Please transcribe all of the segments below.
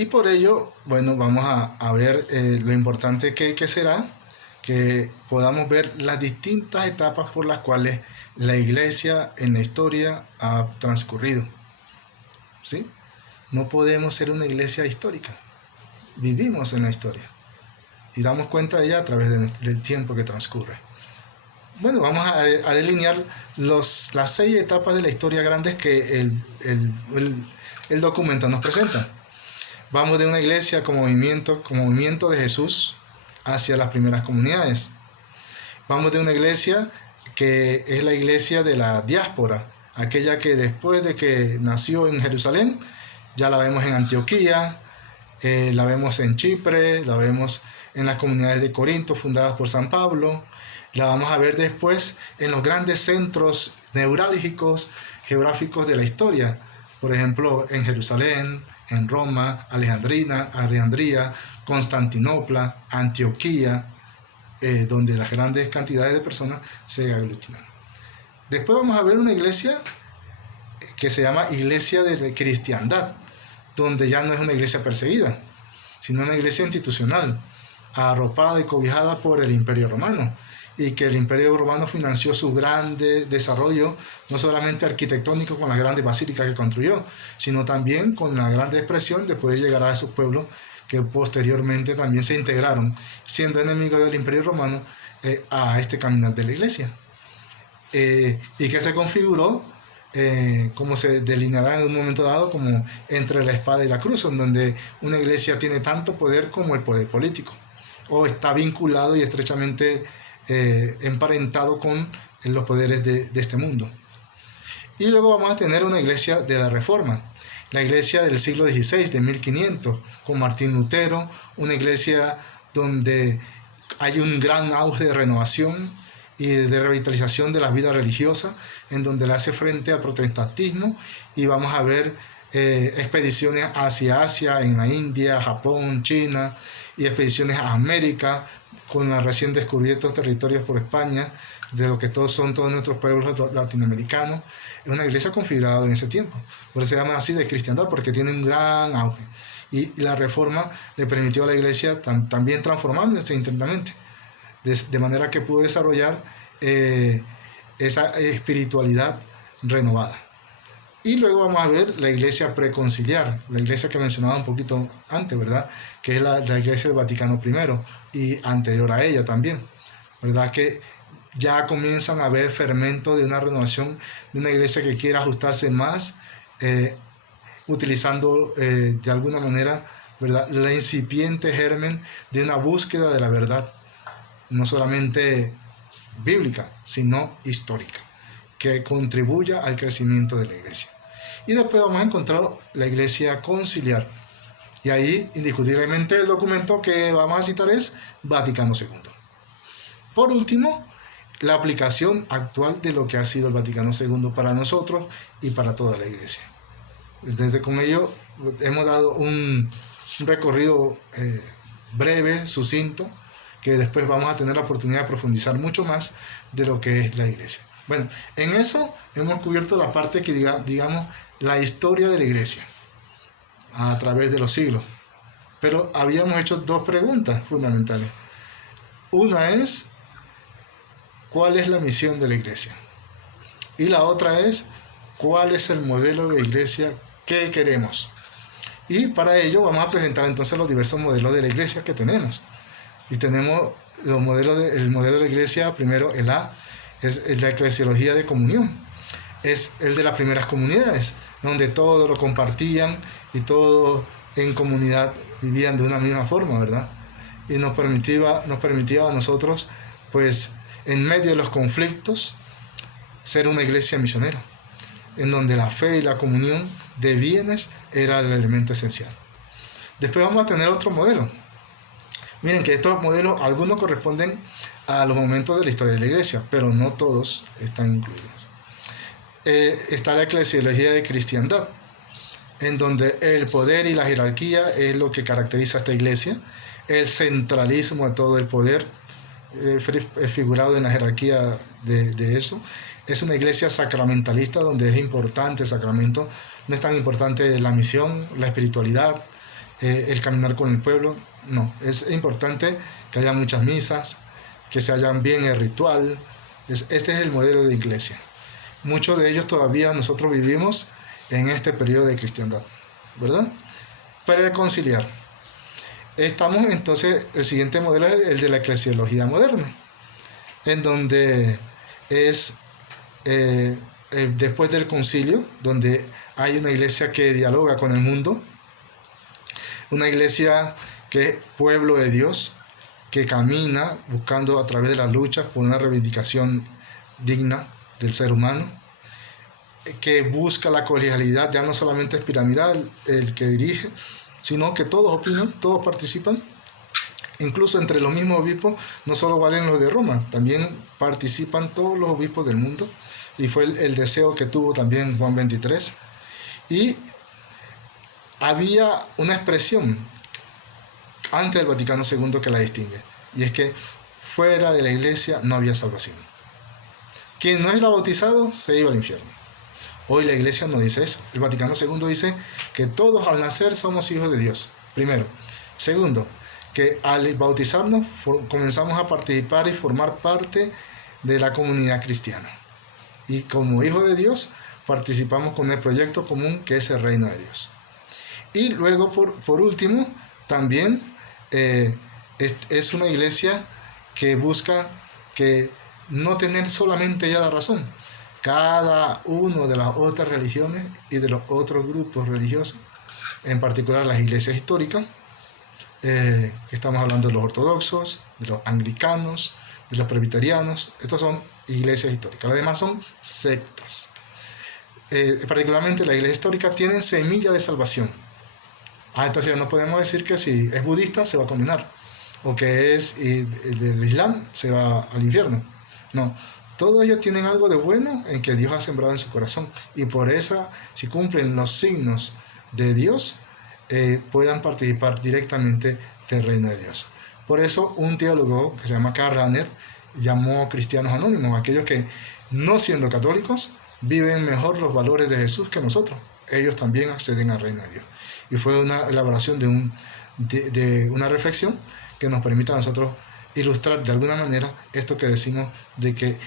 Y por ello, bueno, vamos a ver lo importante que será que podamos ver las distintas etapas por las cuales la iglesia en la historia ha transcurrido. ¿Sí? No podemos ser una iglesia histórica. Vivimos en la historia y damos cuenta de ella a través del tiempo que transcurre. Bueno, vamos a delinear las 6 etapas de la historia grandes que el documento nos presenta. Vamos de una iglesia como movimiento de Jesús hacia las primeras comunidades. Vamos de una iglesia que es la iglesia de la diáspora, aquella que después de que nació en Jerusalén, ya la vemos en Antioquía, la vemos en Chipre, la vemos en las comunidades de Corinto fundadas por San Pablo, la vamos a ver después en los grandes centros neurálgicos geográficos de la historia, por ejemplo en Jerusalén, en Roma, Alejandría, Constantinopla, Antioquía, donde las grandes cantidades de personas se aglutinan. Después vamos a ver una iglesia que se llama Iglesia de Cristiandad, donde ya no es una iglesia perseguida, sino una iglesia institucional, arropada y cobijada por el Imperio Romano, y que el Imperio Romano financió su gran desarrollo, no solamente arquitectónico con las grandes basílicas que construyó, sino también con la gran expresión de poder llegar a esos pueblos que posteriormente también se integraron, siendo enemigos del Imperio Romano, a este caminar de la iglesia. Y que se configuró, como se delineará en un momento dado, como entre la espada y la cruz, en donde una iglesia tiene tanto poder como el poder político, o está vinculado y estrechamente emparentado con los poderes de este mundo. Y luego vamos a tener una iglesia de la Reforma, la iglesia del siglo XVI, de 1500, con Martín Lutero, una iglesia donde hay un gran auge de renovación y de revitalización de la vida religiosa, en donde le hace frente al protestantismo, y vamos a ver expediciones hacia Asia, en la India, Japón, China, y expediciones a América, con los recién descubiertos territorios por España, de lo que todos nuestros pueblos latinoamericanos. Es una iglesia configurada en ese tiempo, por eso se llama así de cristiandad, porque tiene un gran auge, y la Reforma le permitió a la iglesia también transformarse internamente, de manera que pudo desarrollar esa espiritualidad renovada. Y luego vamos a ver la iglesia preconciliar, la iglesia que mencionaba un poquito antes, ¿verdad? Que es la iglesia del Vaticano I y anterior a ella también, ¿verdad? Que ya comienzan a haber fermentos de una renovación de una iglesia que quiere ajustarse más, utilizando de alguna manera, ¿verdad?, la incipiente germen de una búsqueda de la verdad, no solamente bíblica, sino histórica, que contribuya al crecimiento de la iglesia. Y después vamos a encontrar la iglesia conciliar, y ahí indiscutiblemente el documento que vamos a citar es Vaticano II. Por último, la aplicación actual de lo que ha sido el Vaticano II para nosotros y para toda la iglesia. Entonces, con ello hemos dado un recorrido breve, sucinto, que después vamos a tener la oportunidad de profundizar mucho más de lo que es la iglesia. Bueno, en eso hemos cubierto la parte que digamos la historia de la iglesia a través de los siglos. Pero habíamos hecho 2 preguntas fundamentales. Una es, ¿cuál es la misión de la iglesia? Y la otra es, ¿cuál es el modelo de iglesia que queremos? Y para ello vamos a presentar entonces los diversos modelos de la iglesia que tenemos. Y tenemos el modelo de la iglesia. Primero, el A es la eclesiología de comunión, es el de las primeras comunidades, donde todos lo compartían y todos en comunidad vivían de una misma forma, ¿verdad? Y nos permitía a nosotros, pues, en medio de los conflictos, ser una iglesia misionera, en donde la fe y la comunión de bienes era el elemento esencial. Después vamos a tener otro modelo. Miren que estos modelos, algunos corresponden a los momentos de la historia de la iglesia, pero no todos están incluidos. Está la eclesiología de cristiandad, en donde el poder y la jerarquía es lo que caracteriza a esta iglesia, el centralismo de todo el poder, figurado en la jerarquía de eso. Es una iglesia sacramentalista, donde es importante el sacramento, no es tan importante la misión, la espiritualidad, el caminar con el pueblo. No, es importante que haya muchas misas, que se hagan bien el ritual. Este es el modelo de iglesia. Muchos de ellos todavía nosotros vivimos en este periodo de cristiandad, ¿verdad? Preconciliar. Estamos entonces, el siguiente modelo es el de la eclesiología moderna, en donde es después del concilio, donde hay una iglesia que dialoga con el mundo, una iglesia que es pueblo de Dios, que camina buscando a través de las luchas por una reivindicación digna del ser humano, que busca la colegialidad, ya no solamente es piramidal el que dirige, sino que todos opinan, todos participan. Incluso entre los mismos obispos, no solo valen los de Roma, también participan todos los obispos del mundo, y fue el deseo que tuvo también Juan XXIII. Y había una expresión antes del Vaticano II que la distingue, y es que fuera de la iglesia no había salvación. Quien no era bautizado se iba al infierno. Hoy la iglesia no dice eso. El Vaticano II dice que todos al nacer somos hijos de Dios, primero. Segundo, que al bautizarnos comenzamos a participar y formar parte de la comunidad cristiana. Y como hijos de Dios participamos con el proyecto común que es el reino de Dios. Y luego, por último, también es una iglesia que busca que no tener solamente ya la razón. Cada uno de las otras religiones y de los otros grupos religiosos, en particular las iglesias históricas, estamos hablando de los ortodoxos, de los anglicanos, de los presbiterianos, estos son iglesias históricas, los demás son sectas. Particularmente la iglesia histórica tiene semilla de salvación. Entonces ya no podemos decir que si es budista se va a condenar, o que es del Islam se va al infierno. No, todos ellos tienen algo de bueno en que Dios ha sembrado en su corazón, y por eso, si cumplen los signos de Dios, puedan participar directamente del reino de Dios. Por eso un teólogo que se llama Karl Rahner llamó cristianos anónimos aquellos que, no siendo católicos, viven mejor los valores de Jesús que nosotros. Ellos también acceden al reino de Dios. Y fue una elaboración de una reflexión que nos permite a nosotros ilustrar de alguna manera esto que decimos de que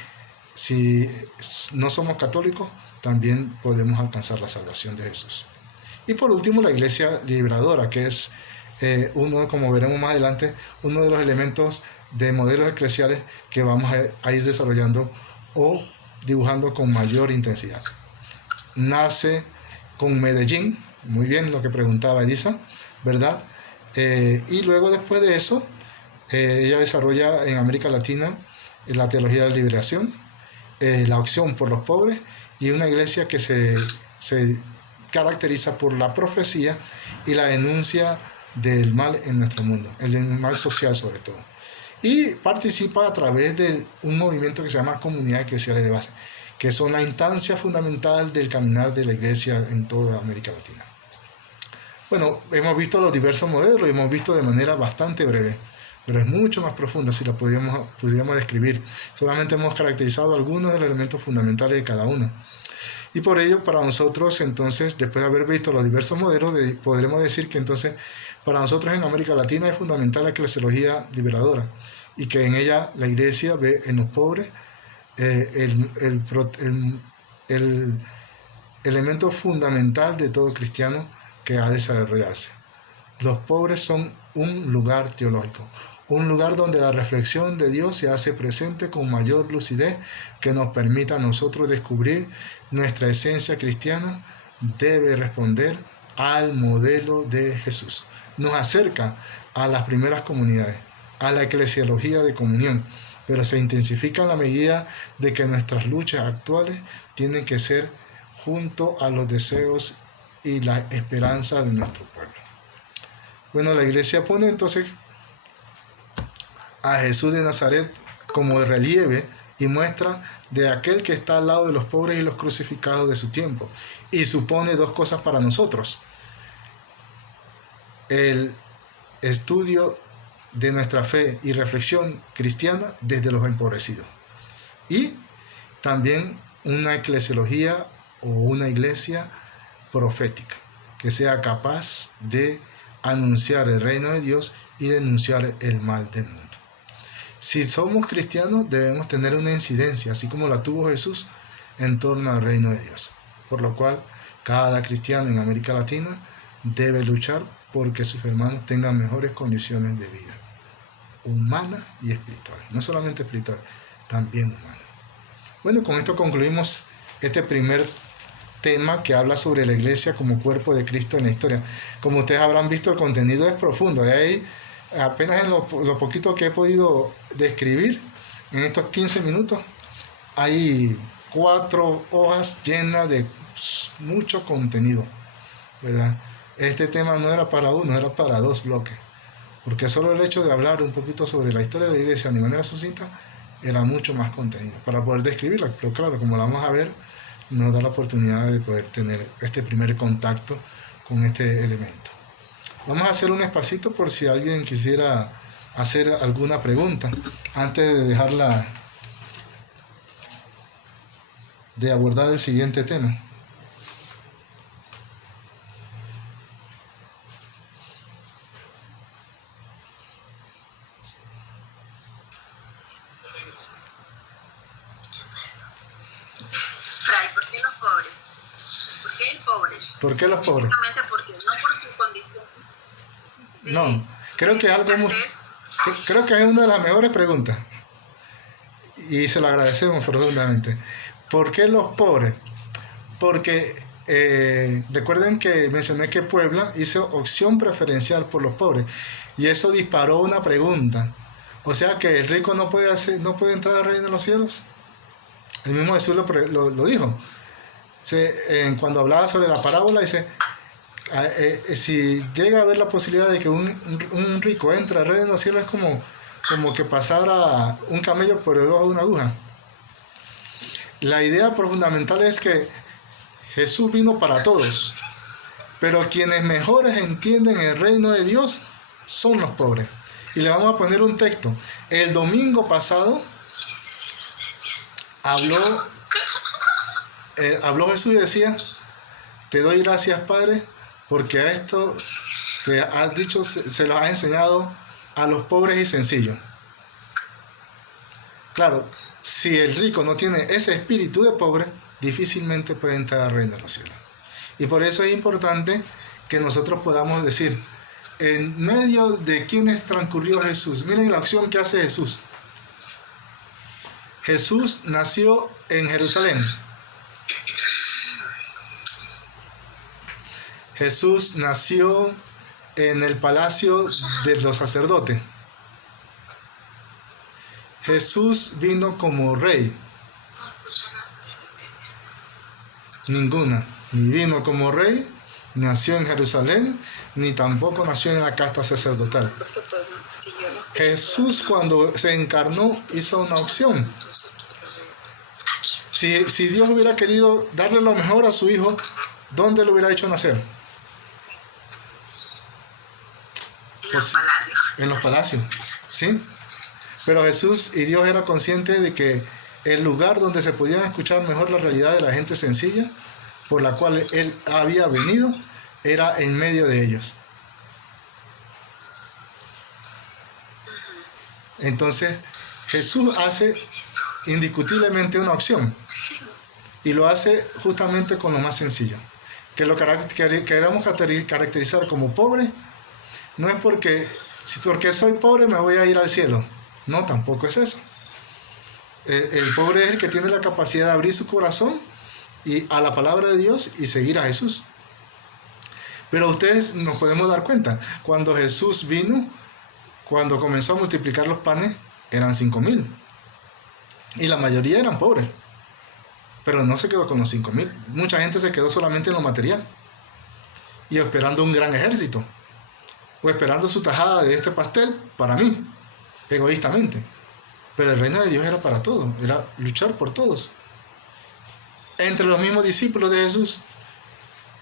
si no somos católicos, también podemos alcanzar la salvación de Jesús. Y por último, la iglesia liberadora, que es como veremos más adelante, uno de los elementos de modelos eclesiales que vamos a ir desarrollando o dibujando con mayor intensidad. Nace con Medellín, muy bien lo que preguntaba Elisa, ¿verdad? Y luego después de eso, ella desarrolla en América Latina la teología de la liberación, la acción por los pobres, y una iglesia que se caracteriza por la profecía y la denuncia del mal en nuestro mundo, el mal social sobre todo. Y participa a través de un movimiento que se llama Comunidades Eclesiales de Base, que son la instancia fundamental del caminar de la iglesia en toda América Latina. Bueno, hemos visto los diversos modelos, y hemos visto de manera bastante breve, pero es mucho más profunda si la pudiéramos describir. Solamente hemos caracterizado algunos de los elementos fundamentales de cada uno. Y por ello, para nosotros, entonces, después de haber visto los diversos modelos, podremos decir que entonces, para nosotros en América Latina es fundamental la eclesiología liberadora, y que en ella la iglesia ve en los pobres el elemento fundamental de todo cristiano que ha de desarrollarse. Los pobres son un lugar teológico, un lugar donde la reflexión de Dios se hace presente con mayor lucidez, que nos permita a nosotros descubrir nuestra esencia cristiana. Debe responder al modelo de Jesús. Nos acerca a las primeras comunidades, a la eclesiología de comunión, pero se intensifica en la medida de que nuestras luchas actuales tienen que ser junto a los deseos y la esperanza de nuestro pueblo. Bueno, la iglesia pone entonces a Jesús de Nazaret como relieve y muestra de aquel que está al lado de los pobres y los crucificados de su tiempo, y supone dos cosas para nosotros: el estudio de nuestra fe y reflexión cristiana desde los empobrecidos, y también una eclesiología o una iglesia profética que sea capaz de anunciar el reino de Dios y denunciar el mal del mundo. Si somos cristianos, debemos tener una incidencia, así como la tuvo Jesús, en torno al reino de Dios. Por lo cual, cada cristiano en América Latina debe luchar porque sus hermanos tengan mejores condiciones de vida, humana y espiritual. No solamente espiritual, también humana. Bueno, con esto concluimos este primer tema que habla sobre la iglesia como cuerpo de Cristo en la historia. Como ustedes habrán visto, el contenido es profundo. Y ahí, apenas en lo poquito que he podido describir, en estos 15 minutos, hay 4 hojas llenas de mucho contenido, ¿verdad? Este tema no era para uno, era para 2 bloques. Porque solo el hecho de hablar un poquito sobre la historia de la iglesia de manera sucinta era mucho más contenido para poder describirla. Pero claro, como la vamos a ver, nos da la oportunidad de poder tener este primer contacto con este elemento. Vamos a hacer un espacito por si alguien quisiera hacer alguna pregunta antes de dejarla, de abordar el siguiente tema. Fray, ¿por qué los pobres? ¿Por qué el pobre? ¿Por qué los pobres? Porque no por su condición. No, creo que creo que es una de las mejores preguntas y se lo agradecemos profundamente. ¿Por qué los pobres? Porque recuerden que mencioné que Puebla hizo opción preferencial por los pobres y eso disparó una pregunta. O sea que el rico no puede entrar al reino de los cielos. El mismo Jesús lo dijo. Cuando hablaba sobre la parábola, dice, si llega a haber la posibilidad de que un rico entre al reino de los cielos, es como que pasara un camello por el ojo de una aguja. La idea fundamental es que Jesús vino para todos, pero quienes mejores entienden el reino de Dios son los pobres. Y le vamos a poner un texto. El domingo pasado habló Jesús y decía, te doy gracias, Padre, porque a esto que has dicho se los has enseñado a los pobres y sencillos. Claro, si el rico no tiene ese espíritu de pobre, difícilmente puede entrar al reino de los cielos. Y por eso es importante que nosotros podamos decir, en medio de quienes transcurrió Jesús, miren la acción que hace Jesús. Jesús nació en Jerusalén. Jesús nació en el palacio de los sacerdotes. Jesús vino como rey. Ninguna. Ni vino como rey, nació en Jerusalén, ni tampoco nació en la casta sacerdotal. Jesús, cuando se encarnó, hizo una opción. Si Dios hubiera querido darle lo mejor a su hijo, ¿dónde lo hubiera hecho nacer? En los palacios, ¿sí? Pero Jesús y Dios eran conscientes de que el lugar donde se podían escuchar mejor la realidad de la gente sencilla, por la cual Él había venido, era en medio de ellos. Entonces, Jesús hace indiscutiblemente una opción, y lo hace justamente con lo más sencillo. Que lo queramos caracterizar como pobre, no es porque soy pobre me voy a ir al cielo. No, tampoco es eso. El pobre es el que tiene la capacidad de abrir su corazón y a la palabra de Dios y seguir a Jesús. Pero ustedes nos podemos dar cuenta, cuando Jesús vino, cuando comenzó a multiplicar los panes, eran 5,000. Y la mayoría eran pobres. Pero no se quedó con los 5,000. Mucha gente se quedó solamente en lo material. Y esperando un gran ejército. O esperando su tajada de este pastel para mí, egoístamente. Pero el reino de Dios era para todos, era luchar por todos. Entre los mismos discípulos de Jesús,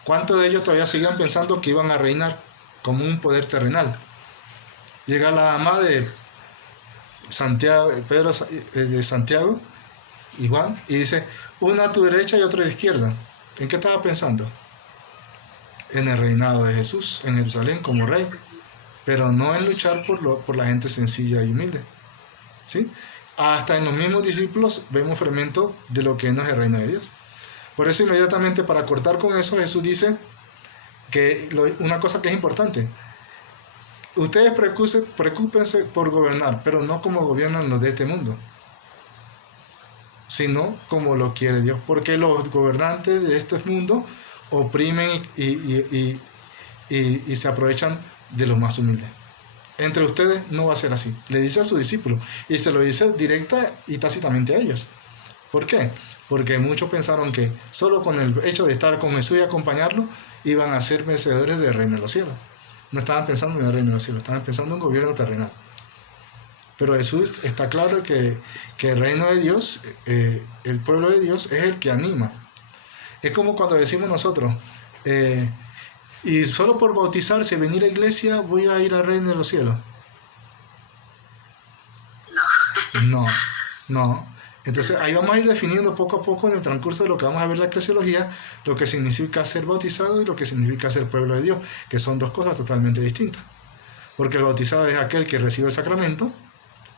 ¿cuántos de ellos todavía seguían pensando que iban a reinar como un poder terrenal? Llega la mamá de Santiago y Juan y dice, uno a tu derecha y otro a tu izquierda. ¿En qué estaba pensando? en el reinado de Jesús, en Jerusalén como rey, pero no en luchar por la gente sencilla y humilde. ¿Sí? Hasta en los mismos discípulos vemos fermento de lo que no es el reino de Dios. Por eso inmediatamente para cortar con eso Jesús dice que una cosa que es importante: ustedes preocúpense por gobernar, pero no como gobiernan los de este mundo, sino como lo quiere Dios, porque los gobernantes de este mundo oprimen y se aprovechan de los más humildes. Entre ustedes no va a ser así. Le dice a sus discípulos y se lo dice directa y tácitamente a ellos. ¿Por qué? Porque muchos pensaron que solo con el hecho de estar con Jesús y acompañarlo iban a ser merecedores del reino de los cielos. No estaban pensando en el reino de los cielos, estaban pensando en un gobierno terrenal. Pero Jesús está claro que el reino de Dios, el pueblo de Dios es el que anima. Es como cuando decimos nosotros, y solo por bautizarse, venir a la iglesia, voy a ir al reino de los cielos. No. Entonces ahí vamos a ir definiendo poco a poco en el transcurso de lo que vamos a ver la eclesiología, lo que significa ser bautizado y lo que significa ser pueblo de Dios, que son dos cosas totalmente distintas. Porque el bautizado es aquel que recibe el sacramento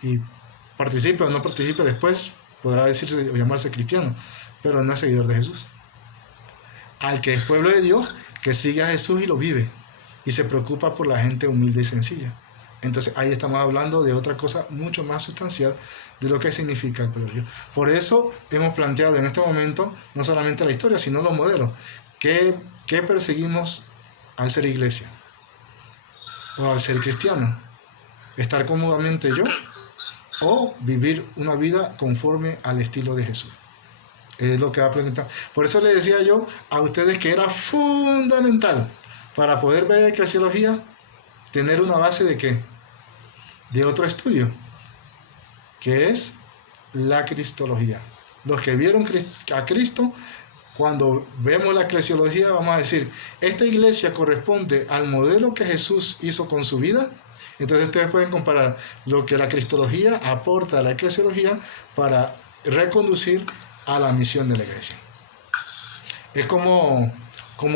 y participe o no participe después, podrá decirse o llamarse cristiano, pero no es seguidor de Jesús. Al que es pueblo de Dios, que sigue a Jesús y lo vive, y se preocupa por la gente humilde y sencilla. Entonces ahí estamos hablando de otra cosa mucho más sustancial de lo que significa el pueblo de Dios. Por eso hemos planteado en este momento no solamente la historia, sino los modelos. ¿Qué perseguimos al ser iglesia? ¿O al ser cristiano? ¿Estar cómodamente yo? ¿O vivir una vida conforme al estilo de Jesús? Es lo que va a preguntar. Por eso le decía yo a ustedes que era fundamental para poder ver eclesiología tener una base de ¿qué? De otro estudio, que es la cristología. Los que vieron a Cristo, cuando vemos la eclesiología, vamos a decir, esta iglesia corresponde al modelo que Jesús hizo con su vida. Entonces ustedes pueden comparar lo que la cristología aporta a la eclesiología para reconducir a la misión de la iglesia. Es como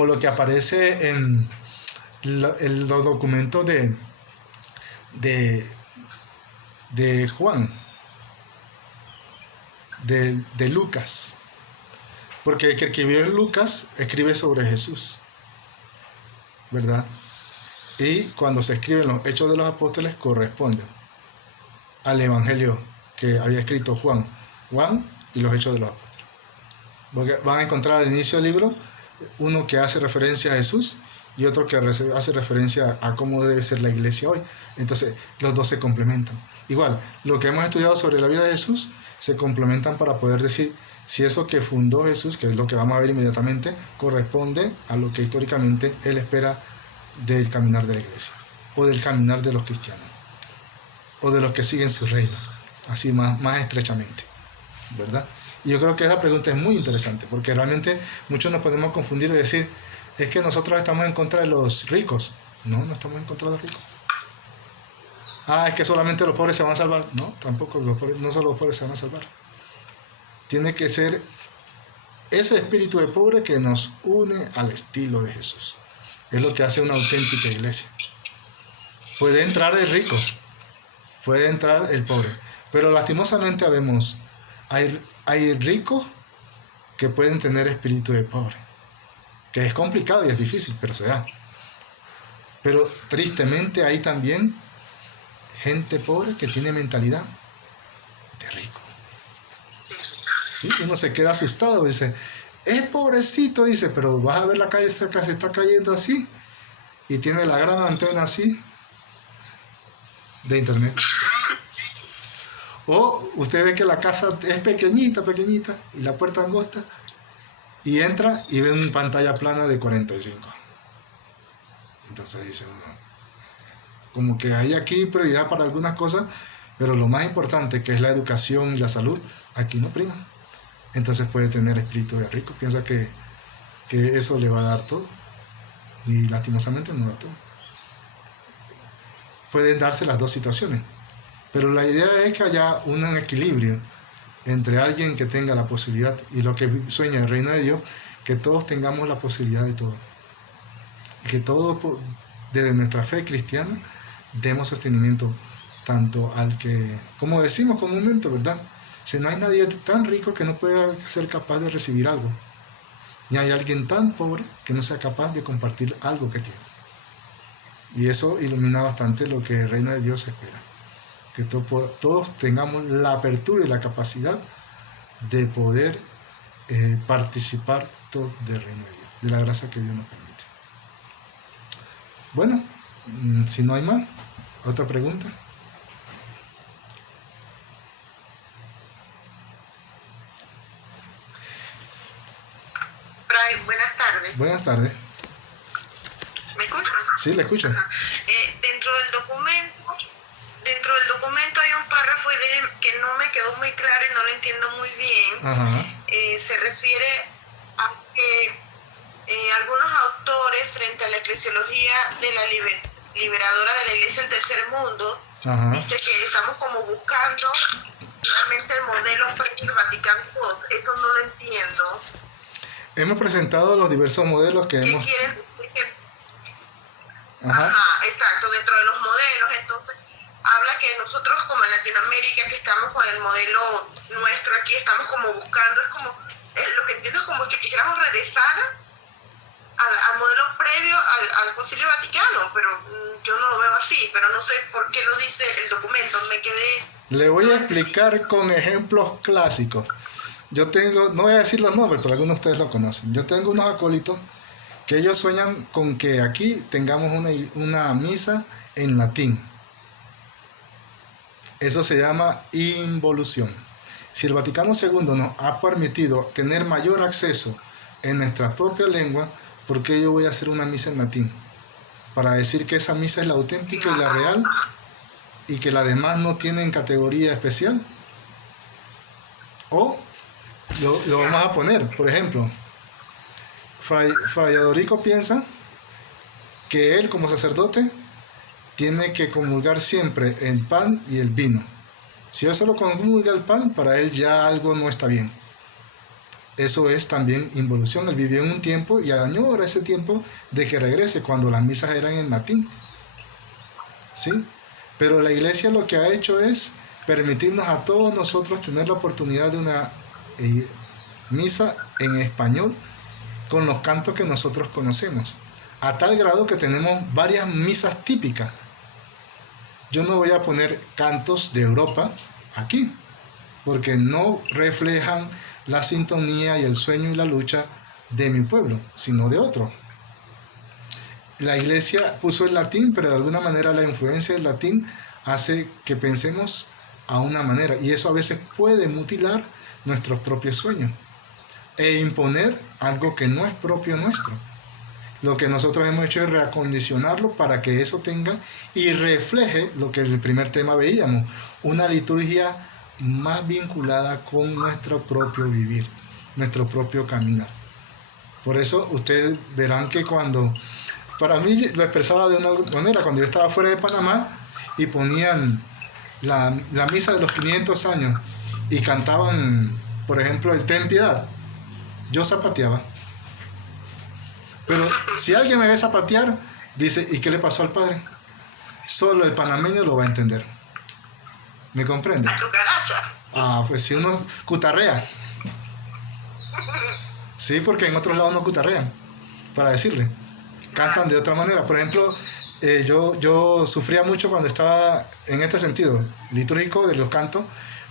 lo que aparece en los documentos de Juan, de Lucas, porque el que escribió Lucas escribe sobre Jesús, ¿verdad? Y cuando se escriben los Hechos de los Apóstoles corresponde al Evangelio que había escrito Juan y los Hechos de los Apóstoles. Porque van a encontrar al inicio del libro uno que hace referencia a Jesús y otro que hace referencia a cómo debe ser la iglesia hoy. Entonces los dos se complementan. Igual, lo que hemos estudiado sobre la vida de Jesús se complementan para poder decir si eso que fundó Jesús, que es lo que vamos a ver inmediatamente, corresponde a lo que históricamente él espera del caminar de la iglesia, o del caminar de los cristianos, o de los que siguen su reino, así más estrechamente, ¿verdad? Y yo creo que esa pregunta es muy interesante, porque realmente muchos nos podemos confundir y decir, es que nosotros estamos en contra de los ricos. No estamos en contra de los ricos. Es que solamente los pobres se van a salvar. No, tampoco no solo los pobres se van a salvar. Tiene que ser ese espíritu de pobre que nos une al estilo de Jesús. Es lo que hace una auténtica iglesia. Puede entrar el rico, puede entrar el pobre, pero lastimosamente vemos, hay ricos que pueden tener espíritu de pobre, que es complicado y es difícil, pero se da. Pero tristemente hay también gente pobre que tiene mentalidad de rico. ¿Sí? Uno se queda asustado, dice, es pobrecito, dice, pero vas a ver la calle, se está cayendo así, y tiene la gran antena así de internet. O usted ve que la casa es pequeñita, y la puerta angosta, y entra y ve una pantalla plana de 45. Entonces dice uno, como que hay aquí prioridad para algunas cosas, pero lo más importante, que es la educación y la salud, aquí no prima. Entonces puede tener espíritu de rico, piensa que eso le va a dar todo, y lastimosamente no da todo. Pueden darse las dos situaciones, pero la idea es que haya un equilibrio entre alguien que tenga la posibilidad y lo que sueña el reino de Dios, que todos tengamos la posibilidad de todo. y que desde nuestra fe cristiana demos sostenimiento tanto al que, como decimos comúnmente, ¿verdad? Si no hay nadie tan rico que no pueda ser capaz de recibir algo, ni hay alguien tan pobre que no sea capaz de compartir algo que tiene. Y eso ilumina bastante lo que el reino de Dios espera. Que todos tengamos la apertura y la capacidad de poder participar todo del reino de Dios, de la gracia que Dios nos permite. Bueno, si no hay más, otra pregunta. Brian, buenas tardes. Buenas tardes. ¿Me escuchas? Sí, le escucho. Dentro del documento hay un párrafo que no me quedó muy claro y no lo entiendo muy bien. Ajá. Se refiere a que algunos autores, frente a la eclesiología de la liberadora de la Iglesia del Tercer Mundo, Ajá. dice que estamos como buscando realmente el modelo del Vaticano II. Eso no lo entiendo. Hemos presentado los diversos modelos que ¿Qué hemos... quieren decir que... Ajá. Exacto, dentro de los modelos, entonces habla que nosotros como en Latinoamérica, que estamos con el modelo nuestro aquí, estamos como buscando, lo que entiendo es como si quisiéramos regresar al modelo previo al Concilio Vaticano, pero yo no lo veo así, pero no sé por qué lo dice el documento, me quedé... Le voy a explicar con ejemplos clásicos. Yo tengo, no voy a decir los nombres, pero algunos de ustedes lo conocen. Yo tengo unos acólitos que ellos sueñan con que aquí tengamos una misa en latín. Eso se llama involución. Si el Vaticano II nos ha permitido tener mayor acceso en nuestra propia lengua, ¿por qué yo voy a hacer una misa en latín? Para decir que esa misa es la auténtica y la real y que las demás no tienen categoría especial. O lo vamos a poner, por ejemplo, Fray Adorico piensa que él como sacerdote tiene que comulgar siempre el pan y el vino. Si él solo comulga el pan, para él ya algo no está bien. Eso es también involución. Él vivió en un tiempo y añora ese tiempo de que regrese cuando las misas eran en latín. ¿Sí? Pero la iglesia lo que ha hecho es permitirnos a todos nosotros tener la oportunidad de una misa en español con los cantos que nosotros conocemos. A tal grado que tenemos varias misas típicas. Yo no voy a poner cantos de Europa aquí, porque no reflejan la sintonía y el sueño y la lucha de mi pueblo, sino de otro. La iglesia puso el latín, pero de alguna manera la influencia del latín hace que pensemos a una manera, y eso a veces puede mutilar nuestros propios sueños e imponer algo que no es propio nuestro. Lo que nosotros hemos hecho es reacondicionarlo para que eso tenga y refleje lo que en el primer tema veíamos, una liturgia más vinculada con nuestro propio vivir, nuestro propio caminar. Por eso ustedes verán que para mí lo expresaba de una manera, cuando yo estaba fuera de Panamá y ponían la misa de los 500 años y cantaban, por ejemplo, el Ten Piedad, yo zapateaba. Pero si alguien me ve zapatear, dice, ¿y qué le pasó al padre? Solo el panameño lo va a entender. ¿Me comprende? La cucaracha. Ah, pues si uno cutarrea. Sí, porque en otros lados no cutarrean, para decirle. Cantan de otra manera. Por ejemplo, yo sufría mucho cuando estaba en este sentido litúrgico de los cantos,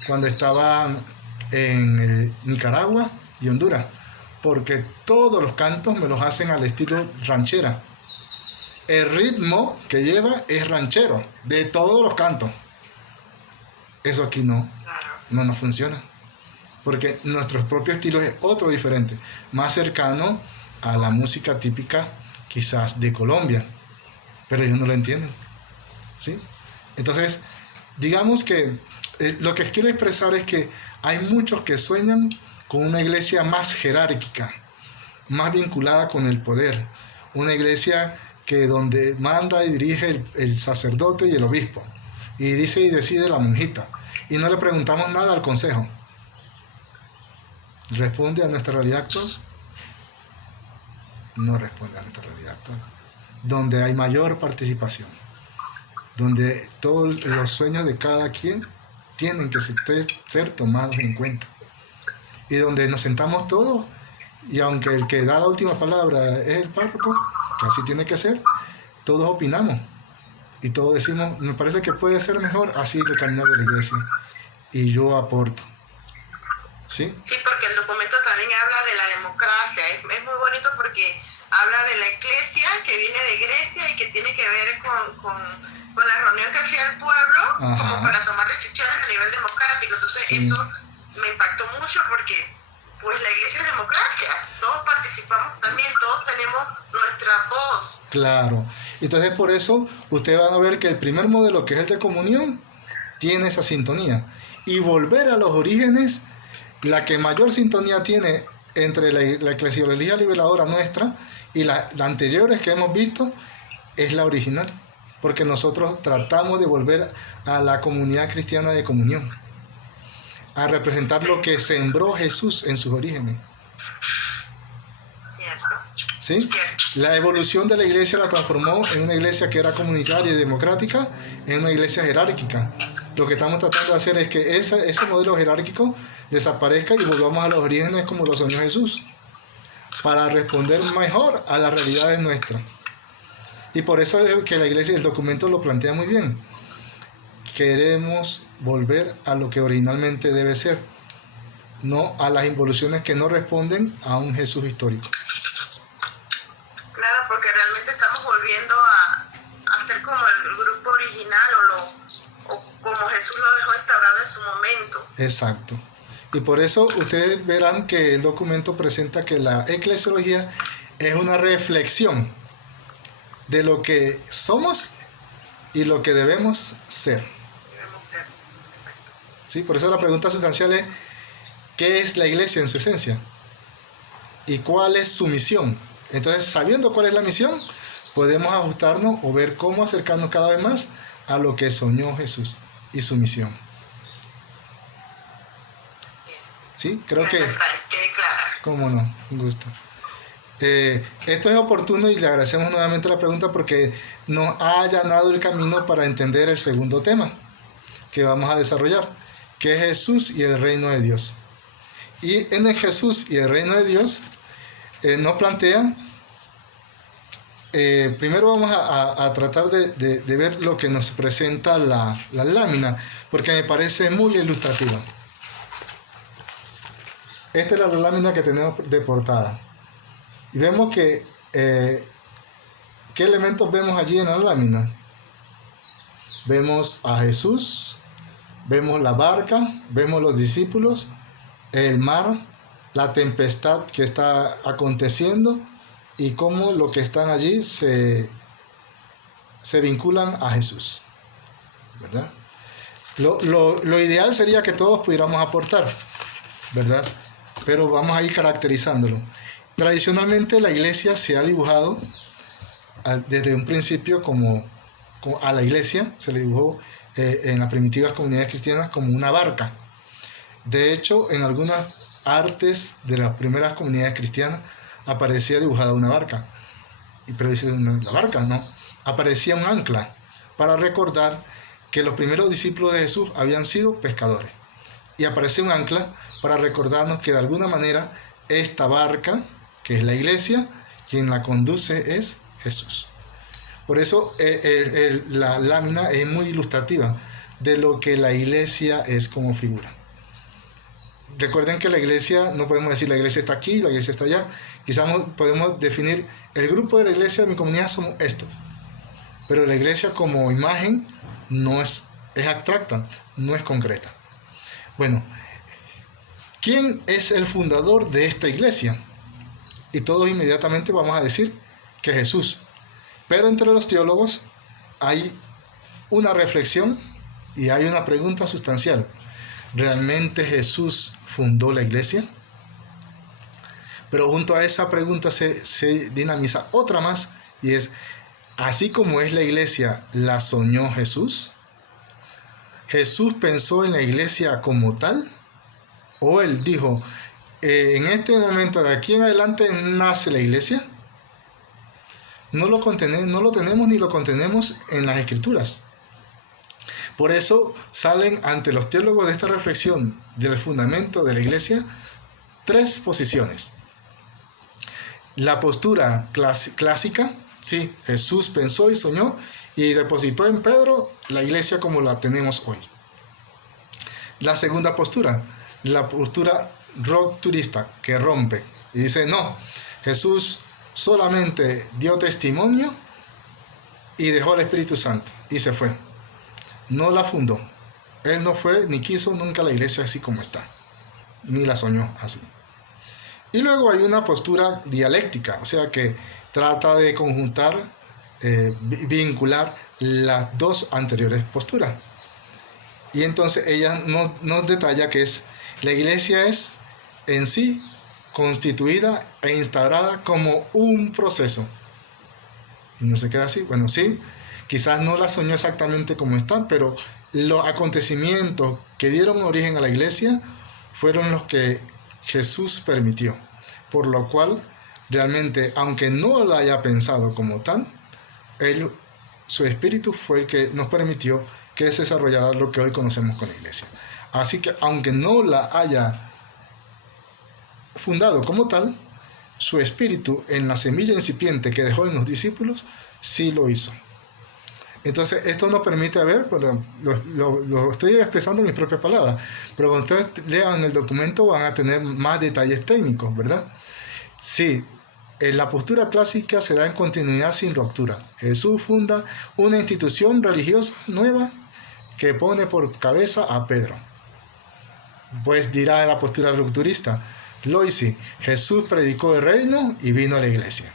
cuando estaba en Nicaragua y Honduras, porque todos los cantos me los hacen al estilo ranchera. El ritmo que lleva es ranchero, de todos los cantos. Eso aquí no nos funciona, porque nuestro propio estilo es otro diferente, más cercano a la música típica quizás de Colombia, pero ellos no lo entienden, ¿sí? Entonces, digamos que lo que quiero expresar es que hay muchos que sueñan con una iglesia más jerárquica, más vinculada con el poder, una iglesia que donde manda y dirige el sacerdote y el obispo, y dice y decide la monjita, y no le preguntamos nada al consejo. ¿Responde a nuestra realidad actual? No responde a nuestra realidad actual. donde hay mayor participación, donde todos los sueños de cada quien tienen que ser tomados en cuenta, y donde nos sentamos todos, y aunque el que da la última palabra es el párroco, que así tiene que ser, todos opinamos y todos decimos, me parece que puede ser mejor así el caminar de la iglesia, y yo aporto. ¿Sí? Sí, porque el documento también habla de la democracia. Es muy bonito porque habla de la iglesia que viene de Grecia y que tiene que ver con la reunión que hacía el pueblo. Ajá. Como para tomar decisiones a nivel democrático. Entonces sí. Eso me impactó mucho porque pues la iglesia es democracia. Todos participamos también, todos tenemos nuestra voz. Claro. Entonces por eso ustedes van a ver que el primer modelo, que es el de comunión, tiene esa sintonía. Y volver a los orígenes, la que mayor sintonía tiene entre la eclesiología liberadora nuestra y las anteriores que hemos visto, es la original, porque nosotros tratamos de volver a la comunidad cristiana de comunión, a representar lo que sembró Jesús en sus orígenes. ¿Sí? La evolución de la iglesia la transformó en una iglesia que era comunitaria y democrática, en una iglesia jerárquica. Lo que estamos tratando de hacer es que ese modelo jerárquico desaparezca y volvamos a los orígenes como lo soñó Jesús, para responder mejor a las realidades nuestras. Y por eso es que la iglesia, el documento lo plantea muy bien. Queremos volver a lo que originalmente debe ser, no a las involuciones que no responden a un Jesús histórico. Claro, porque realmente estamos volviendo a ser como el grupo original o como Jesús lo dejó instaurado en su momento. Exacto. Y por eso ustedes verán que el documento presenta que la eclesiología es una reflexión de lo que somos y lo que debemos ser. ¿Sí? Por eso la pregunta sustancial es, ¿qué es la iglesia en su esencia? ¿Y cuál es su misión? Entonces, sabiendo cuál es la misión, podemos ajustarnos o ver cómo acercarnos cada vez más a lo que soñó Jesús y su misión. ¿Sí? Creo que... ¿Cómo no? Un gusto. Esto es oportuno y le agradecemos nuevamente la pregunta porque nos ha allanado el camino para entender el segundo tema que vamos a desarrollar, que es Jesús y el reino de Dios. Y en el Jesús y el reino de Dios nos plantea, primero vamos a tratar de ver lo que nos presenta la lámina, porque me parece muy ilustrativa. Esta es la lámina que tenemos de portada. Y vemos que, ¿qué elementos vemos allí en la lámina? Vemos a Jesús, vemos la barca, vemos los discípulos, el mar, la tempestad que está aconteciendo y cómo lo que están allí se vinculan a Jesús, ¿verdad? Lo ideal sería que todos pudiéramos aportar, ¿verdad? Pero vamos a ir caracterizándolo. Tradicionalmente la iglesia se ha dibujado desde un principio como a la iglesia se le dibujó en las primitivas comunidades cristianas como una barca. De hecho, en algunas artes de las primeras comunidades cristianas aparecía dibujada una barca. Pero dice, la barca no, aparecía un ancla para recordar que los primeros discípulos de Jesús habían sido pescadores. Y aparece un ancla para recordarnos que de alguna manera esta barca, que es la iglesia, quien la conduce es Jesús. Por eso la lámina es muy ilustrativa de lo que la iglesia es como figura. Recuerden que la iglesia, no podemos decir la iglesia está aquí, la iglesia está allá. Quizás podemos definir el grupo de la iglesia de mi comunidad somos estos. Pero la iglesia como imagen no es abstracta, no es concreta. Bueno, ¿quién es el fundador de esta iglesia? Y todos inmediatamente vamos a decir que Jesús. Pero entre los teólogos hay una reflexión y hay una pregunta sustancial. ¿Realmente Jesús fundó la iglesia? Pero junto a esa pregunta se dinamiza otra más y es, así como es la iglesia, ¿la soñó Jesús? ¿Jesús pensó en la iglesia como tal? ¿O él dijo, en este momento de aquí en adelante nace la iglesia? no lo tenemos ni lo contenemos en las Escrituras. Por eso salen ante los teólogos de esta reflexión del fundamento de la iglesia tres posiciones. La postura clásica, sí, Jesús pensó y soñó y depositó en Pedro la iglesia como la tenemos hoy. La segunda postura, la postura rupturista, que rompe y dice, no, Jesús solamente dio testimonio y dejó al Espíritu Santo y se fue. No la fundó. Él no fue ni quiso nunca la iglesia así como está, ni la soñó así. Y luego hay una postura dialéctica, o sea que trata de conjuntar, vincular las dos anteriores posturas. Y entonces ella nos detalla que la iglesia es en sí constituida e instaurada como un proceso. Y no se queda así. Bueno, sí, quizás no la soñó exactamente como está, pero los acontecimientos que dieron origen a la iglesia fueron los que Jesús permitió. Por lo cual, realmente, aunque no la haya pensado como tal, su espíritu fue el que nos permitió que se desarrollara lo que hoy conocemos con la iglesia. Así que, aunque no la haya fundado como tal, su espíritu en la semilla incipiente que dejó en los discípulos, sí lo hizo. Entonces, esto nos permite ver, lo estoy expresando en mis propias palabras, pero cuando ustedes lean el documento van a tener más detalles técnicos, ¿verdad? Sí, en la postura clásica se da en continuidad sin ruptura. Jesús funda una institución religiosa nueva que pone por cabeza a Pedro. Pues dirá la postura rupturista, Loisi, Jesús predicó el reino y vino a la iglesia.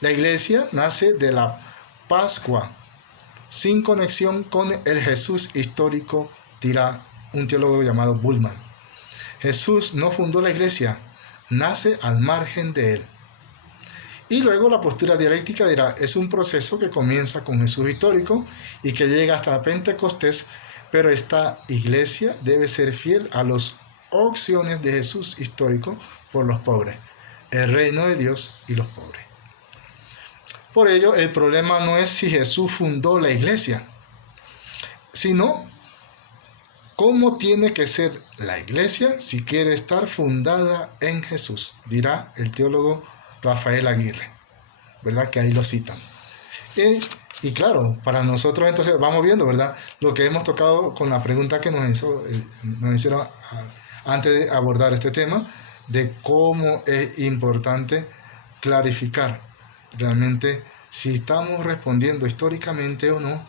La iglesia nace de la Pascua, sin conexión con el Jesús histórico, dirá un teólogo llamado Bullman. Jesús no fundó la iglesia, nace al margen de él. Y luego la postura dialéctica dirá, es un proceso que comienza con Jesús histórico y que llega hasta Pentecostés, pero esta iglesia debe ser fiel a las opciones de Jesús histórico por los pobres, el reino de Dios y los pobres. Por ello, el problema no es si Jesús fundó la iglesia, sino cómo tiene que ser la iglesia si quiere estar fundada en Jesús, dirá el teólogo Rafael Aguirre, ¿verdad? Que ahí lo citan. Y claro, para nosotros entonces vamos viendo, ¿verdad? Lo que hemos tocado con la pregunta que nos hicieron antes de abordar este tema, de cómo es importante clarificar realmente si estamos respondiendo históricamente o no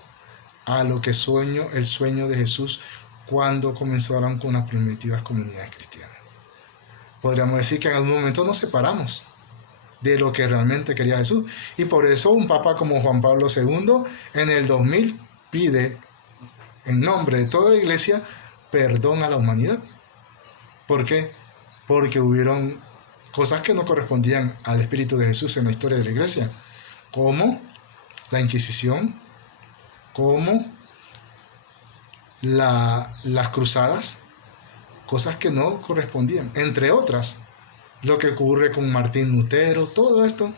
a lo que el sueño de Jesús cuando comenzaron con las primitivas comunidades cristianas. Podríamos decir que en algún momento nos separamos de lo que realmente quería Jesús. Y por eso un papa como Juan Pablo II en el 2000 pide en nombre de toda la iglesia perdón a la humanidad. ¿Por qué? Porque hubieron cosas que no correspondían al espíritu de Jesús en la historia de la iglesia, como la Inquisición, como las cruzadas, cosas que no correspondían, entre otras, lo que ocurre con Martín Lutero, todo esto,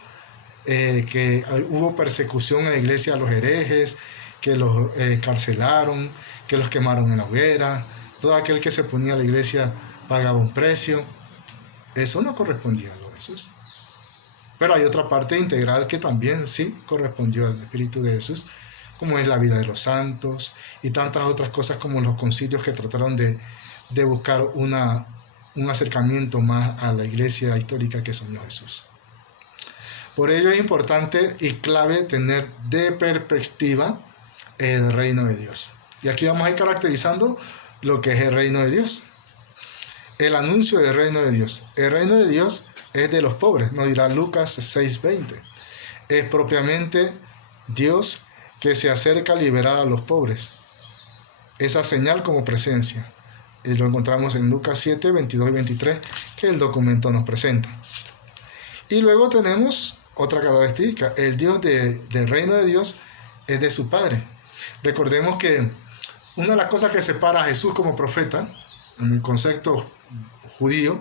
que hubo persecución en la iglesia a los herejes, que los carcelaron, que los quemaron en la hoguera, todo aquel que se ponía a la iglesia pagaba un precio. Eso no correspondía a lo de Jesús. Pero hay otra parte integral que también sí correspondió al espíritu de Jesús, como es la vida de los santos y tantas otras cosas como los concilios que trataron de buscar un acercamiento más a la iglesia histórica que soñó Jesús. Por ello es importante y clave tener de perspectiva el reino de Dios. Y aquí vamos a ir caracterizando lo que es el reino de Dios. El anuncio del reino de Dios. El reino de Dios es de los pobres, nos dirá Lucas 6:20. Es propiamente Dios que se acerca a liberar a los pobres. Esa señal como presencia. Y lo encontramos en Lucas 7, 22 y 23, que el documento nos presenta. Y luego tenemos otra característica. El Dios del reino de Dios es de su Padre. Recordemos que una de las cosas que separa a Jesús como profeta, en el concepto judío,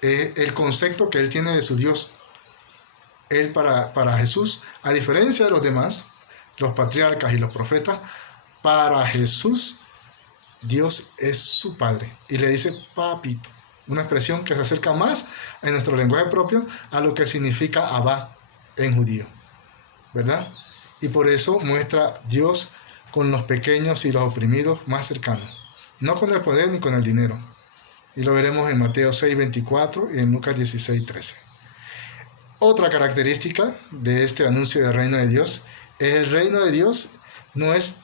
es el concepto que él tiene de su Dios. para Jesús, a diferencia de los demás, los patriarcas y los profetas, para Jesús, Dios es su Padre. Y le dice papito, una expresión que se acerca más en nuestro lenguaje propio a lo que significa Abba en judío, ¿verdad? Y por eso muestra Dios con los pequeños y los oprimidos más cercanos, no con el poder ni con el dinero. Y lo veremos en Mateo 6:24 y en Lucas 16:13. Otra característica de este anuncio del reino de Dios es el reino de Dios no es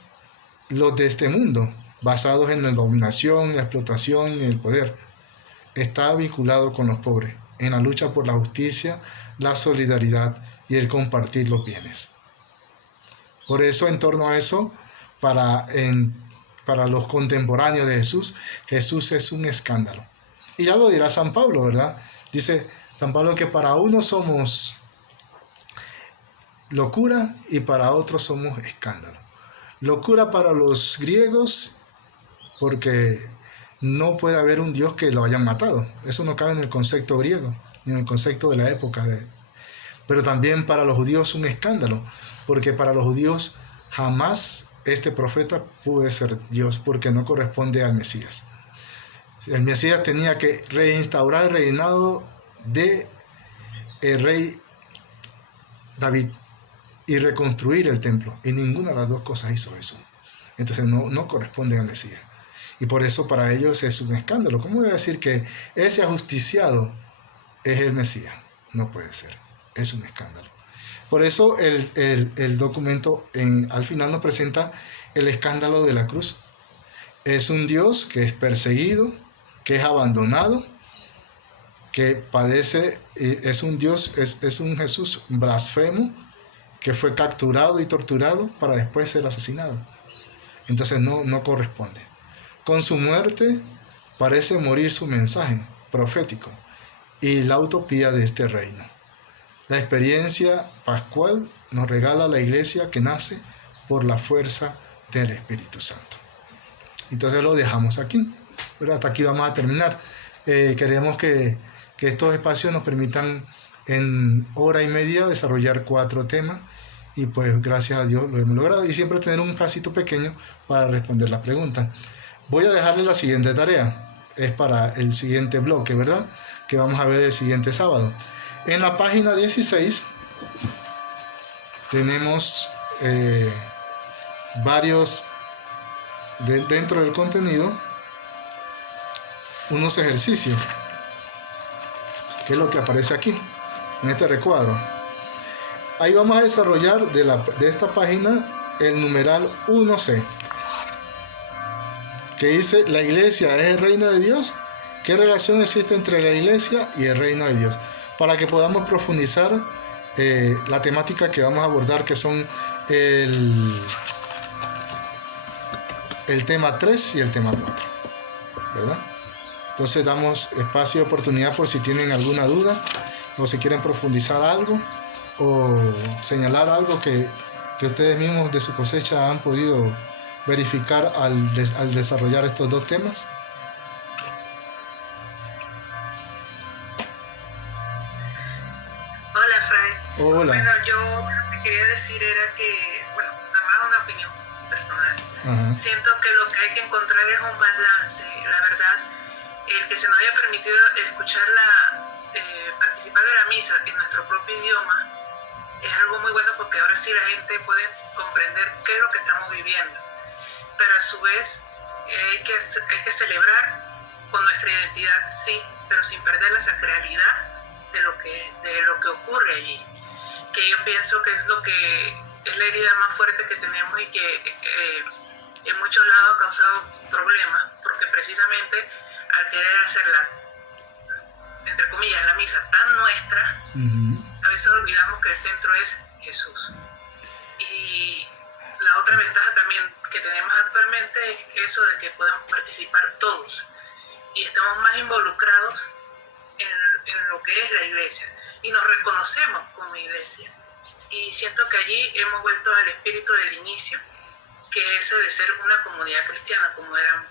los de este mundo, basados en la dominación, la explotación y el poder. Está vinculado con los pobres, en la lucha por la justicia, la solidaridad y el compartir los bienes. Por eso, en torno a eso, para los contemporáneos de Jesús, Jesús es un escándalo. Y ya lo dirá San Pablo, ¿verdad? Dice San Pablo que para unos somos locura y para otros somos escándalo. Locura para los griegos porque no puede haber un Dios que lo hayan matado. Eso no cabe en el concepto griego, ni en el concepto de la época. Pero también para los judíos un escándalo, porque para los judíos jamás este profeta pudo ser Dios, porque no corresponde al Mesías. El Mesías tenía que reinstaurar el reinado de el rey David y reconstruir el templo, y ninguna de las dos cosas hizo eso. Entonces no corresponde al Mesías. Y por eso para ellos es un escándalo. ¿Cómo voy a decir que ese ajusticiado es el Mesías? No puede ser. Es un escándalo. Por eso el documento al final nos presenta el escándalo de la cruz. Es un Dios que es perseguido, que es abandonado, que padece, es un Dios, es un Jesús blasfemo, que fue capturado y torturado para después ser asesinado. Entonces no corresponde. Con su muerte parece morir su mensaje profético y la utopía de este reino. La experiencia pascual nos regala la iglesia que nace por la fuerza del Espíritu Santo. Entonces lo dejamos aquí. Pero hasta aquí vamos a terminar. Queremos que estos espacios nos permitan en hora y media desarrollar 4 temas y pues gracias a Dios lo hemos logrado y siempre tener un pasito pequeño para responder la pregunta. Voy a dejarle la siguiente tarea, es para el siguiente bloque, ¿verdad? Que vamos a ver el siguiente sábado. En la página 16 tenemos varios, dentro del contenido, unos ejercicios, que es lo que aparece aquí, en este recuadro. Ahí vamos a desarrollar de esta página el numeral 1C, que dice, ¿la iglesia es el reino de Dios? ¿Qué relación existe entre la iglesia y el reino de Dios? Para que podamos profundizar la temática que vamos a abordar, que son el tema 3 y el tema 4, ¿verdad? Entonces damos espacio y oportunidad por si tienen alguna duda o si quieren profundizar algo o señalar algo que ustedes mismos de su cosecha han podido verificar al desarrollar estos 2 temas. Hola, Frank. Hola. Bueno, yo lo que quería decir era que, bueno, nada más una opinión personal. Ajá. Siento que lo que hay que encontrar es un balance. La verdad, el que se nos haya permitido participar de la misa en nuestro propio idioma es algo muy bueno porque ahora sí la gente puede comprender qué es lo que estamos viviendo. Pero a su vez hay que celebrar con nuestra identidad, sí, pero sin perder la sacralidad de lo que ocurre allí, que yo pienso que es la herida más fuerte que tenemos y que en muchos lados ha causado problemas, porque precisamente al querer hacerla, entre comillas, la misa tan nuestra, a veces olvidamos que el centro es Jesús. Y la otra ventaja también que tenemos actualmente es eso de que podemos participar todos y estamos más involucrados en lo que es la iglesia y nos reconocemos como iglesia. Y siento que allí hemos vuelto al espíritu del inicio, que es ese de ser una comunidad cristiana, como éramos,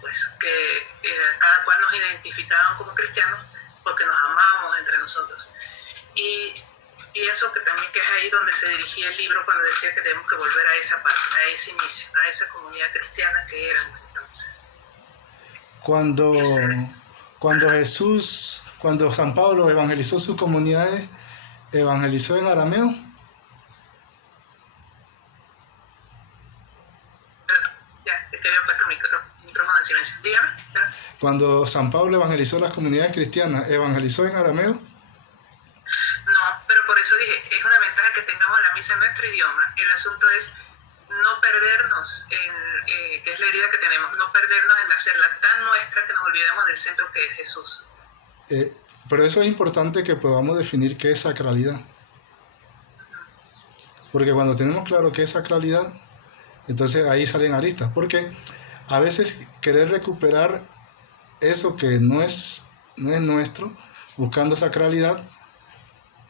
pues, que cada cual nos identificaban como cristianos porque nos amábamos entre nosotros. Y eso que también que es ahí donde se dirigía el libro cuando decía que tenemos que volver a esa parte, a ese inicio, a esa comunidad cristiana que éramos entonces. Cuando San Pablo evangelizó sus comunidades, evangelizó en arameo. Ya, es que había puesto el micrófono en silencio. Dígame. Cuando San Pablo evangelizó las comunidades cristianas, ¿evangelizó en arameo? No, pero por eso dije, es una ventaja que tengamos la misa en nuestro idioma. El asunto es no perdernos que es la herida que tenemos, no perdernos en hacerla tan nuestra que nos olvidemos del centro que es Jesús. Pero eso es importante que podamos definir qué es sacralidad. Porque cuando tenemos claro qué es sacralidad, entonces ahí salen aristas. Porque a veces querer recuperar eso que no es nuestro, buscando sacralidad,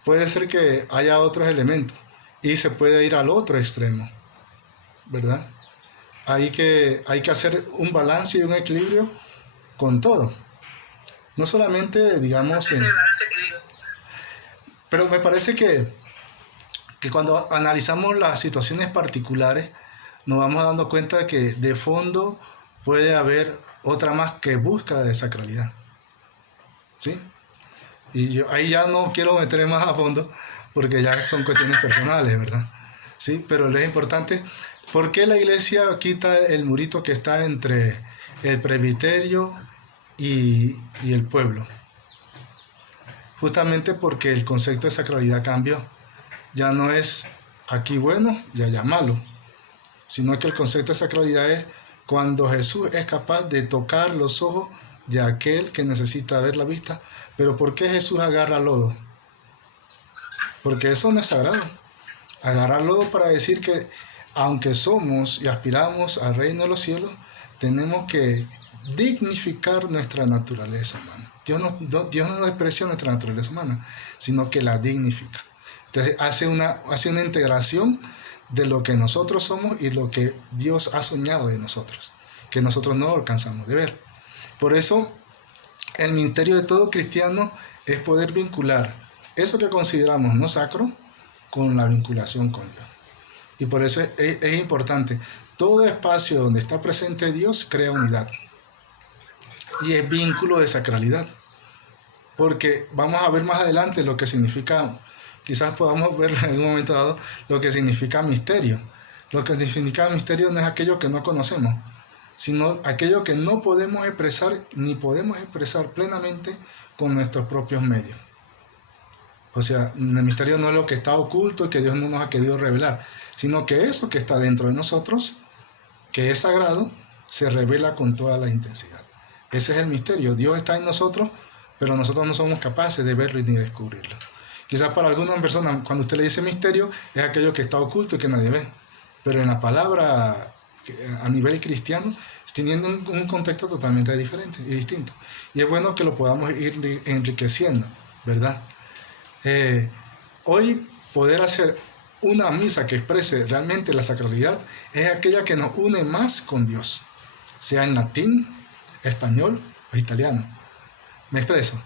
puede ser que haya otros elementos y se puede ir al otro extremo, ¿verdad? Hay que hacer un balance y un equilibrio con todo. No solamente, digamos... Pero me parece que cuando analizamos las situaciones particulares, nos vamos dando cuenta de que de fondo puede haber otra más que busca de sacralidad. ¿Sí? Y yo ahí ya no quiero meterme más a fondo porque ya son cuestiones personales, ¿verdad? Sí, pero es importante. ¿Por qué la iglesia quita el murito que está entre el presbiterio y el pueblo? Justamente porque el concepto de sacralidad cambió. Ya no es aquí bueno y allá malo, sino que el concepto de sacralidad es cuando Jesús es capaz de tocar los ojos de aquel que necesita ver la vista. Pero ¿por qué Jesús agarra lodo? Porque eso no es sagrado. Agarrar lodo para decir que aunque somos y aspiramos al reino de los cielos, tenemos que dignificar nuestra naturaleza humana. Dios no desprecia nuestra naturaleza humana, sino que la dignifica. Entonces hace una integración de lo que nosotros somos y lo que Dios ha soñado de nosotros, que nosotros no alcanzamos de ver. Por eso, el misterio de todo cristiano es poder vincular eso que consideramos no sacro con la vinculación con Dios. Y por eso es importante. Todo espacio donde está presente Dios crea unidad. Y es vínculo de sacralidad. Porque vamos a ver más adelante lo que significa, quizás podamos ver en algún momento dado, lo que significa misterio. Lo que significa misterio no es aquello que no conocemos, sino aquello que no podemos expresar ni podemos expresar plenamente con nuestros propios medios. O sea, el misterio no es lo que está oculto y que Dios no nos ha querido revelar, sino que eso que está dentro de nosotros, que es sagrado, se revela con toda la intensidad. Ese es el misterio. Dios está en nosotros, pero nosotros no somos capaces de verlo ni descubrirlo. Quizás para algunas personas, cuando usted le dice misterio, es aquello que está oculto y que nadie ve. Pero en la palabra, a nivel cristiano, teniendo un contexto totalmente diferente y distinto. Y es bueno que lo podamos ir enriqueciendo, ¿verdad? Hoy poder hacer una misa que exprese realmente la sacralidad es aquella que nos une más con Dios, sea en latín, español o italiano. ¿Me expreso?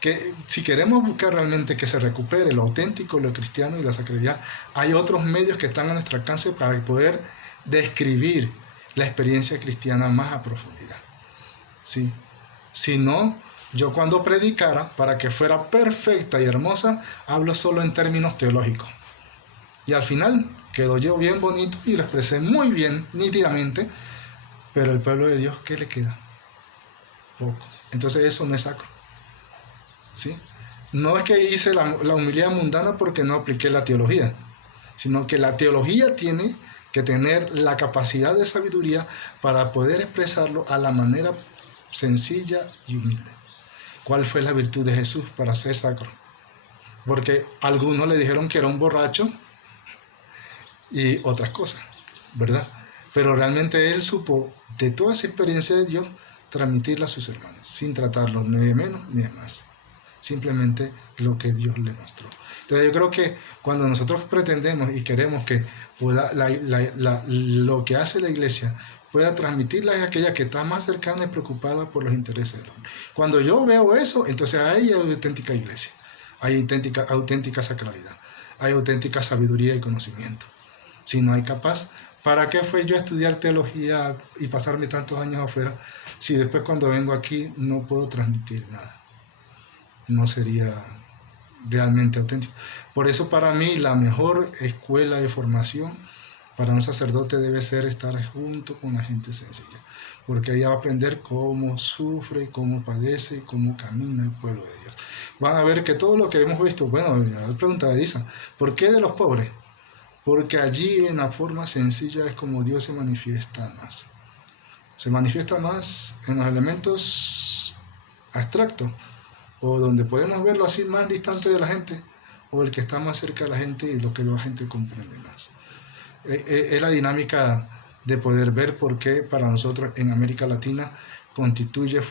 Que si queremos buscar realmente que se recupere lo auténtico, lo cristiano y la sacralidad, hay otros medios que están a nuestro alcance para poder describir la experiencia cristiana más a profundidad. ¿Sí? Si no, yo cuando predicara, para que fuera perfecta y hermosa, hablo solo en términos teológicos. Y al final quedó yo bien bonito y lo expresé muy bien, nítidamente, pero el pueblo de Dios, ¿qué le queda? Poco. Entonces eso no es sacro. ¿Sí? No es que hice la humildad mundana porque no apliqué la teología, sino que la teología tiene que tener la capacidad de sabiduría para poder expresarlo a la manera sencilla y humilde. ¿Cuál fue la virtud de Jesús para ser sacro? Porque algunos le dijeron que era un borracho y otras cosas, ¿verdad? Pero realmente él supo de toda esa experiencia de Dios transmitirla a sus hermanos, sin tratarlos ni de menos ni de más. Simplemente lo que Dios le mostró. Entonces yo creo que cuando nosotros pretendemos y queremos que pueda, lo que hace la iglesia pueda transmitirla a aquella que está más cercana y preocupada por los intereses del hombre. Cuando yo veo eso, entonces ahí hay auténtica iglesia. hay auténtica sacralidad, hay auténtica sabiduría y conocimiento. Si no hay capaz, ¿para qué fue yo estudiar teología y pasarme tantos años afuera si después cuando vengo aquí no puedo transmitir nada? No sería realmente auténtico. Por eso para mí la mejor escuela de formación para un sacerdote debe ser estar junto con la gente sencilla, porque ahí va a aprender cómo sufre, cómo padece, cómo camina el pueblo de Dios. Van a ver que todo lo que hemos visto, bueno, la pregunta de Isa, ¿por qué de los pobres? Porque allí en la forma sencilla es como Dios se manifiesta más. Se manifiesta más en los elementos abstractos, o donde podemos verlo así más distante de la gente, o el que está más cerca de la gente y lo que la gente comprende más. Es la dinámica de poder ver por qué para nosotros en América Latina constituye